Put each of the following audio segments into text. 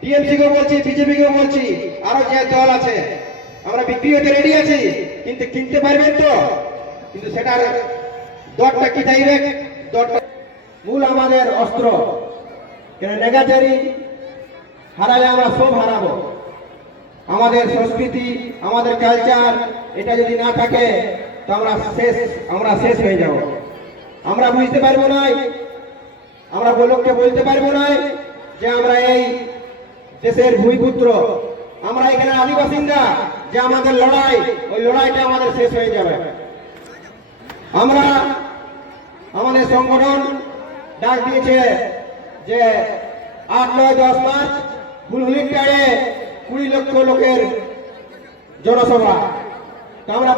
TMC কে বলছি, BJP কে বলছি, আরো যে দল আছে, আমরা বিক্রি হতে রেডি আছি, কিন্তু কিনতে পারবেন তো? কিন্তু সেটার দরটা কি চাইবে? দরটা মূল আমাদের অস্ত্র। কেন নেগাচারি হারালে আমরা সব হারাবো। আমাদের সংস্কৃতি, আমাদের কালচার, এটা যদি না থাকে তো আমরা শেষ হয়ে যাব। আমরা বুঝতে পারবো না, আমরা লোককে বলতে পারবো না যে আমরা এই দেশের ভূমিপুত্র, আমরা এখানে আদিবাসীরা, যে আমাদের লড়াই, ওই লড়াইটা আমাদের শেষ হয়ে যাবে। আমরা আমাদের সংগঠন ডাক দিয়েছে যে 8, 9, 10 মার্চ হুলহুলিটারে 20 লক্ষ লোকের জনসভা। তো আমরা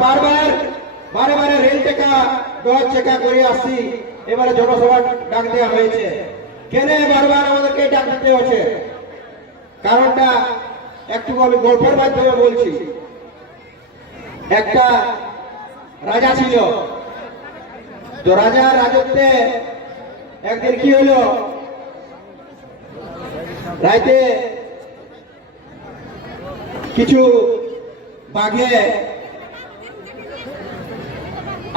বারে রেল টেকা, ডজ চেকা করে আসছি, এবারে জনসভা ডাক দেওয়া হয়েছে। কেন বারবার আমাদেরকে ডাক দিতে হচ্ছে? কারণটা একটু আমি গল্পের মাধ্যমে বলছি। একটা রাজা ছিল, তো রাজার রাজত্বে একদিন কি হলো, রাইতে কিছু বাঘে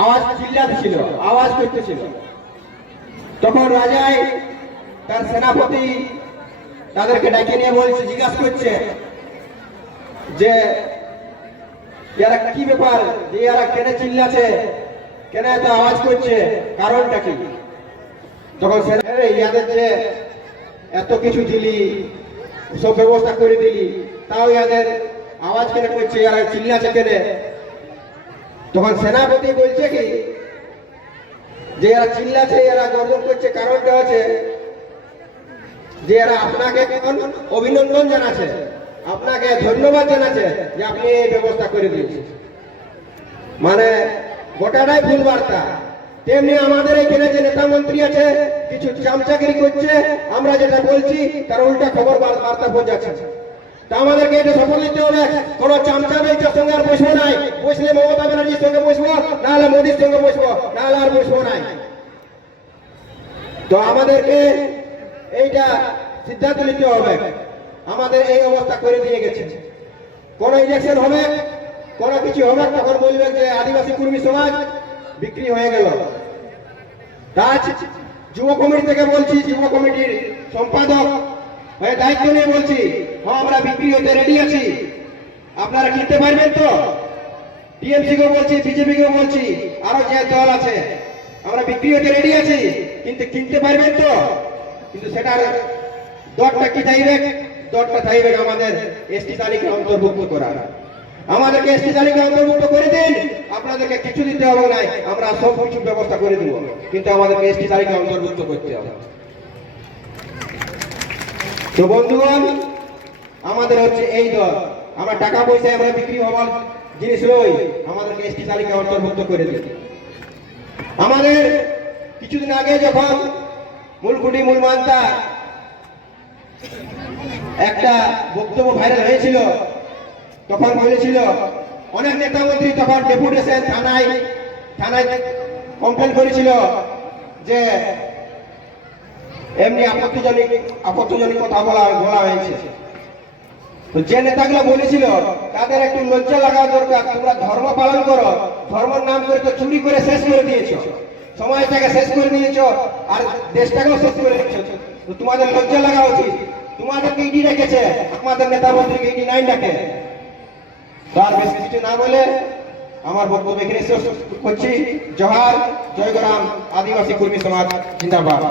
আওয়াজ করতেছিল। তখন রাজাই তার সেনাপতি তাদেরকে ডাকে নিয়ে বলছে, জিজ্ঞাসা করছে যে এরা কি ব্যাপার, যে এরা কেন চিল্লাছে, কেন এত আওয়াজ করছে, কারণটা কি? তখন ইয়াদের যে এত কিছু দিলি, সব ব্যবস্থা করে দিলি, তাও ইয়াদের আওয়াজ কেন করছে, এরা চিল্লাছে কেন? তখন সেনাপতি বলছে কি যে এরা চিল্লাছে, এরা গর্জন করছে, কারণটা হচ্ছে যে এরা আপনাকে অভিনন্দন জানাচ্ছে, আপনাকে ধন্যবাদ জানাচ্ছে যে আপনি এই ব্যবস্থা করে দিয়েছেন। মানে গোটাটাই ভুল বার্তা। তেমনি আমাদের এখানে যে নেতা মন্ত্রী আছে, কিছু চামচাগিরি করছে, আমরা যেটা বলছি তার উল্টা খবর বার্তা পৌঁছাচ্ছে। তা আমাদেরকে এটা সফল নিতে হবে। কোন চামচা বেচার সঙ্গে আর বসবো নাই। বসলে মমতা ব্যানার্জির সঙ্গে বসবো, নাহলে মোদীর সঙ্গে বসবো, নাহলে আর বসবো নাই। তো আমাদেরকে এইটা সিদ্ধান্ত নিতে হবে। আমাদের এই অবস্থা করে দিয়ে গেছে। কোন ইলেকশন হবে, কোন কিছু হবে, তখন বলবে যে আদিবাসী কর্মী সমাজ বিক্রি হয়ে গেল। আজ যুব কমিটি থেকে বলছি, যুব কমিটির সম্পাদক হয়ে দায়িত্ব নিয়ে বলছি, হ্যাঁ আমরা বিক্রি হতে রেডি আছি, আপনারা কিনতে পারবেন তো? টিএমসি কে বলছি, বিজেপি কে বলছি, আরো যে দল আছে, আমরা বিক্রি হতে রেডি আছি, কিন্তু কিনতে পারবেন তো? কিন্তু সেটার দরটা কি চাইবে? দরটা চাইবে আমাদের এসটি তালিকা অন্তর্ভুক্ত করা। আমাদেরকে এসটি তালিকা অন্তর্ভুক্ত করে দিন, আপনাদেরকে কিছু দিতে হবে না, আমরা সব কিছু ব্যবস্থা করে দিব, কিন্তু আমাদেরকে এসটি তালিকা অন্তর্ভুক্ত করতে হবে। তো বন্ধুগণ, আমাদের হচ্ছে এই দল, আমরা টাকা পয়সায় আমরা বিক্রি হওয়ার জিনিস লই, আমাদেরকে এসটি তালিকা অন্তর্ভুক্ত করে দিন। আমাদের কিছুদিন আগে যখন মূলকুটি মূলমান্তা একটা বক্তব্য ভাইরাল হয়েছিল, তখন বলেছিল অনেক নেতা মন্ত্রী, তখন ডেপুটেশন থানায় কমপ্লেন করেছিল যে এমনি আপত্তিজনক কথা বলা হয়েছে। তো যে নেতাগুলো বলেছিল তাদের একটু লজ্জা লাগা দরকার। তোমরা ধর্ম পালন করো, ধর্মের নাম করে তো চুরি করে শেষ করে দিয়েছো, সমাজটাকে শেষ করে দিয়েছো, আর দেশটাকেও শেষ করে দিয়েছো। তো তোমাদের লজ্জা লাগা উচিত। তোমাদেরকে ইডি রেখেছে, আমাদের নেতা মন্ত্রীকে ইডি নাই ডাকে। তার বেশি কিছু না বলে আমার বক্তব্য এখানে শেষ করছি। জোহার, জয় গ্রাম, আদিবাসী কর্মী সমাজ জিন্দাবাদ।